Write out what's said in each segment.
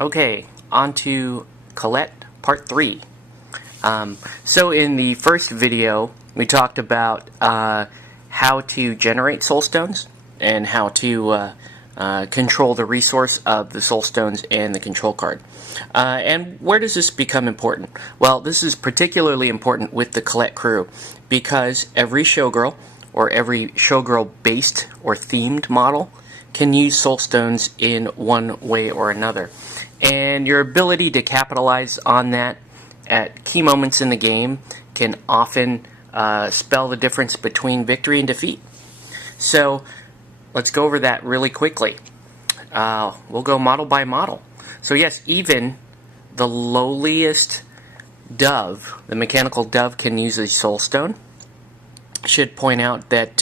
Okay, on to Collette Part 3. So in the first video, we talked about how to generate Soulstones and how to control the resource of the Soulstones and the control card. And where does this become important? Well, this is particularly important with the Collette crew because every showgirl or every showgirl-based or themed model can use Soulstones in one way or another. And your ability to capitalize on that at key moments in the game can often spell the difference between victory and defeat. So let's go over that really quickly. We'll go model by model. So yes, even the lowliest dove, the mechanical dove, can use a Soulstone. Should point out that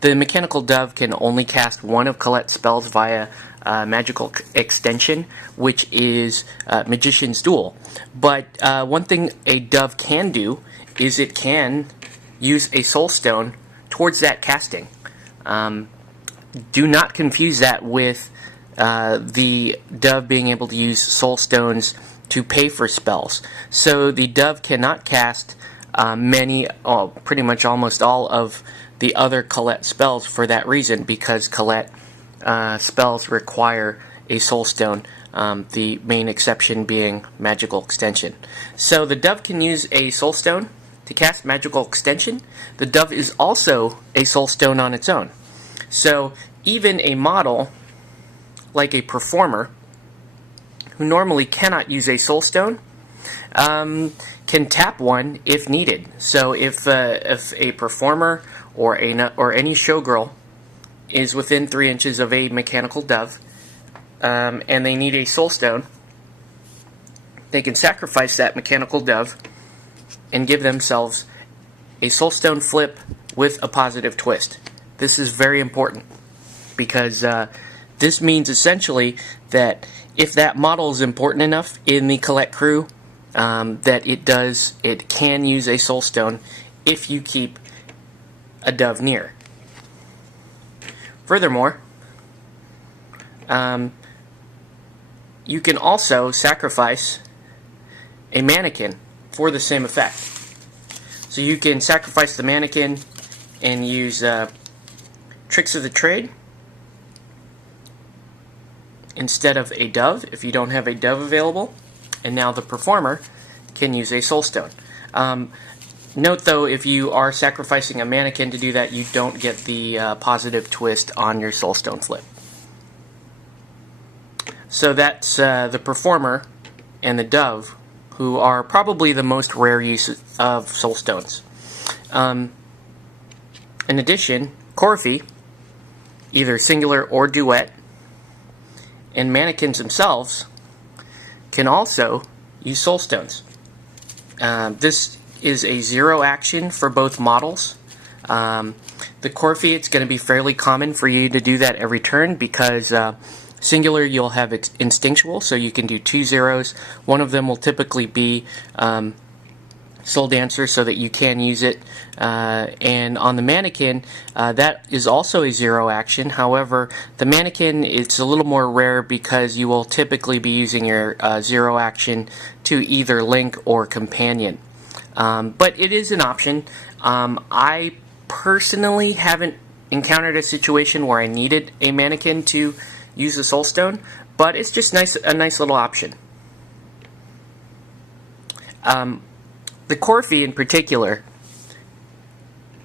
the mechanical dove can only cast one of Collette's spells via magical extension, which is Magician's Duel. But one thing a dove can do is it can use a Soulstone towards that casting. Do not confuse that with the dove being able to use Soulstones to pay for spells. So the dove cannot cast pretty much almost all of the other Collette spells for that reason, because Collette spells require a Soulstone, the main exception being magical extension. So the dove can use a Soulstone to cast magical extension. The dove is also a Soulstone on its own. So even a model like a performer, who normally cannot use a Soulstone, can tap one if needed. So if a performer or any showgirl is within 3 inches of a mechanical dove, and they need a Soulstone, they can sacrifice that mechanical dove and give themselves a Soulstone flip with a positive twist. This is very important because this means essentially that if that model is important enough in the Collette crew, that it can use a Soulstone if you keep a dove near. Furthermore, you can also sacrifice a mannequin for the same effect. So you can sacrifice the mannequin and use Tricks of the Trade instead of a dove if you don't have a dove available, and now the performer can use a Soulstone. Note though, if you are sacrificing a mannequin to do that, you don't get the positive twist on your Soulstone flip. So that's the performer and the dove, who are probably the most rare use of Soulstones. In addition, Corfy, either singular or duet, and mannequins themselves can also use Soulstones. This is a 0 action for both models. The Corfy, it's going to be fairly common for you to do that every turn because singular you'll have instinctual, so you can do 2 zeros. One of them will typically be Soul Dancer, so that you can use it. And on the mannequin, that is also a 0 action. However, the mannequin, it's a little more rare because you will typically be using your 0 action to either link or companion. But it is an option. I personally haven't encountered a situation where I needed a mannequin to use a Soulstone, but it's just a nice little option. The Corfy in particular,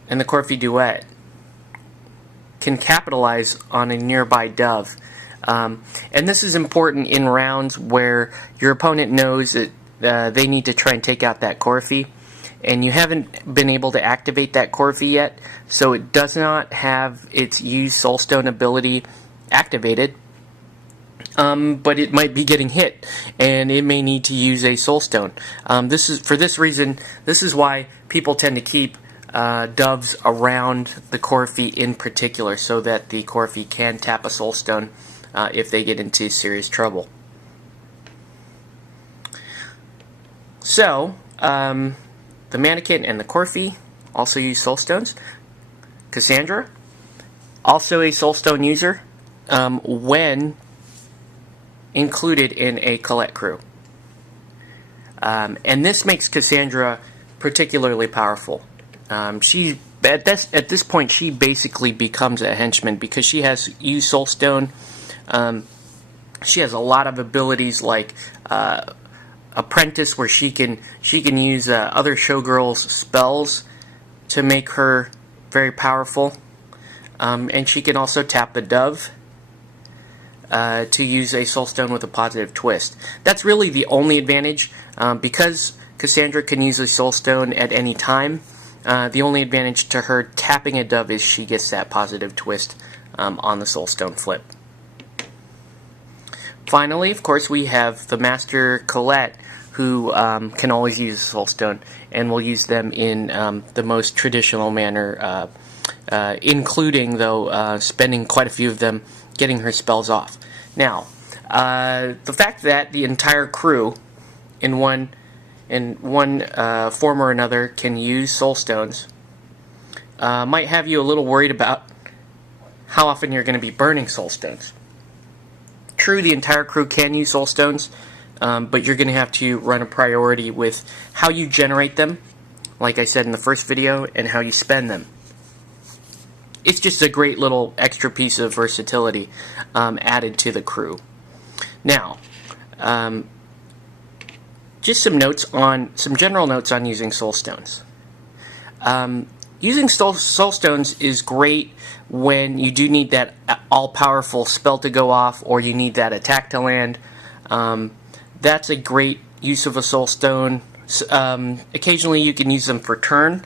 and the Corfy duet, can capitalize on a nearby dove. And this is important in rounds where your opponent knows that they need to try and take out that Corfy, and you haven't been able to activate that Corfy yet, so it does not have its use Soulstone ability activated. But it might be getting hit, and it may need to use a Soulstone. For this reason, this is why people tend to keep doves around the Corfy in particular, so that the Corfy can tap a Soulstone if they get into serious trouble. So, the mannequin and the Corfy also use Soulstones. Cassandra, also a Soulstone user, when included in a Collette crew. And this makes Cassandra particularly powerful. She at this point she basically becomes a henchman because she has used Soulstone. She has a lot of abilities like Apprentice, where she can use other showgirls' spells to make her very powerful, and she can also tap the Dove to use a Soulstone with a positive twist. That's really the only advantage, because Cassandra can use a Soulstone at any time. The only advantage to her tapping a Dove is she gets that positive twist on the Soulstone flip. Finally, of course, we have the Master Collette, who can always use a Soulstone, and will use them in the most traditional manner, including, though, spending quite a few of them getting her spells off. Now, the fact that the entire crew, in one form or another, can use Soulstones, might have you a little worried about how often you're going to be burning Soulstones. True, the entire crew can use Soulstones, but you're going to have to run a priority with how you generate them, like I said in the first video, and how you spend them. It's just a great little extra piece of versatility added to the crew. Now, just some general notes on using Soulstones. Using Soulstones is great when you do need that all-powerful spell to go off, or you need that attack to land. That's a great use of a Soulstone. Occasionally you can use them for turn.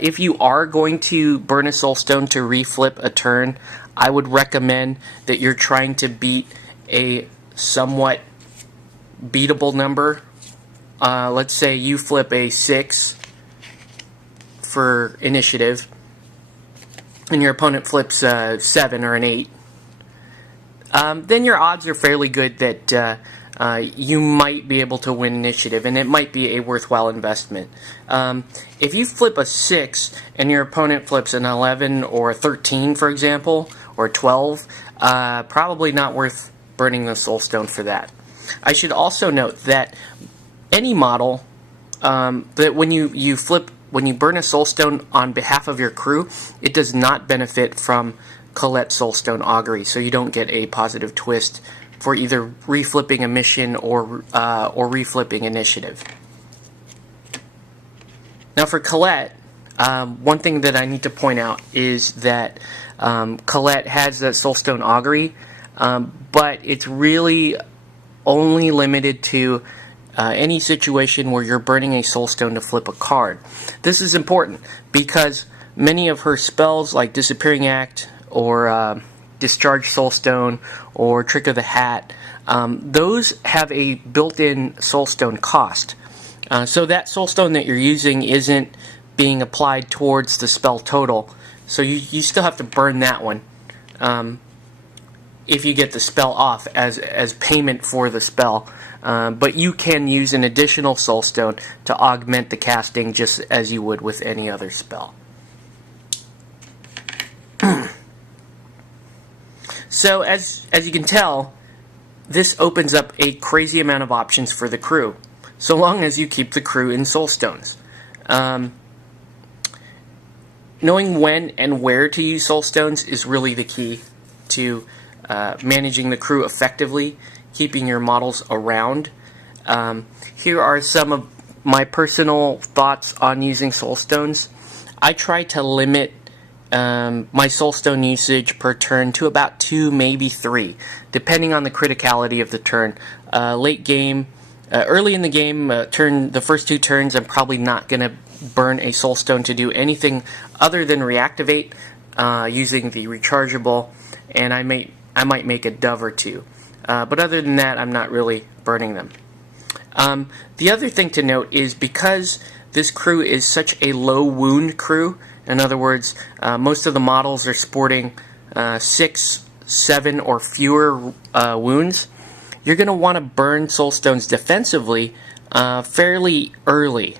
If you are going to burn a Soulstone to reflip a turn, I would recommend that you're trying to beat a somewhat beatable number. Let's say you flip a 6 for initiative, and your opponent flips a 7 or an 8. Then your odds are fairly good that you might be able to win initiative, and it might be a worthwhile investment. If you flip a 6 and your opponent flips an 11 or a 13, for example, or a 12, probably not worth burning the Soulstone for that. I should also note that any model, that when you burn a Soulstone on behalf of your crew, it does not benefit from Collette Soulstone Augury, so you don't get a positive twist for either reflipping a mission or reflipping initiative. Now for Collette, one thing that I need to point out is that Collette has the Soulstone Augury, but it's really only limited to any situation where you're burning a Soulstone to flip a card. This is important because many of her spells, like Disappearing Act or Discharge Soulstone or Trick of the Hat, those have a built-in Soulstone cost. So that Soulstone that you're using isn't being applied towards the spell total, so you still have to burn that one if you get the spell off as payment for the spell. But you can use an additional Soulstone to augment the casting just as you would with any other spell. So as you can tell, this opens up a crazy amount of options for the crew, so long as you keep the crew in Soulstones. Knowing when and where to use Soulstones is really the key to managing the crew effectively, keeping your models around. Here are some of my personal thoughts on using Soulstones. I try to limit my Soulstone usage per turn to about 2, maybe 3, depending on the criticality of the turn. Late game, early in the game, the first 2 turns, I'm probably not going to burn a Soulstone to do anything other than reactivate using the rechargeable, and I might make a Dove or 2. But other than that, I'm not really burning them. The other thing to note is because this crew is such a low wound crew, in other words, most of the models are sporting 6, 7, or fewer wounds, you're going to want to burn Soulstones defensively fairly early,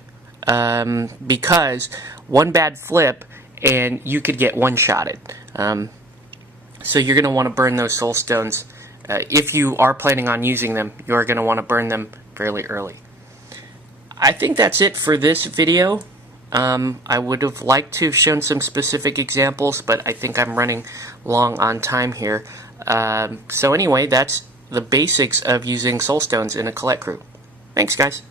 because one bad flip and you could get one-shotted. So you're going to want to burn those Soulstones if you are planning on using them, you're going to want to burn them fairly early. I think that's it for this video. I would have liked to have shown some specific examples, but I think I'm running long on time here. So anyway, that's the basics of using Soulstones in a Collette crew. Thanks, guys.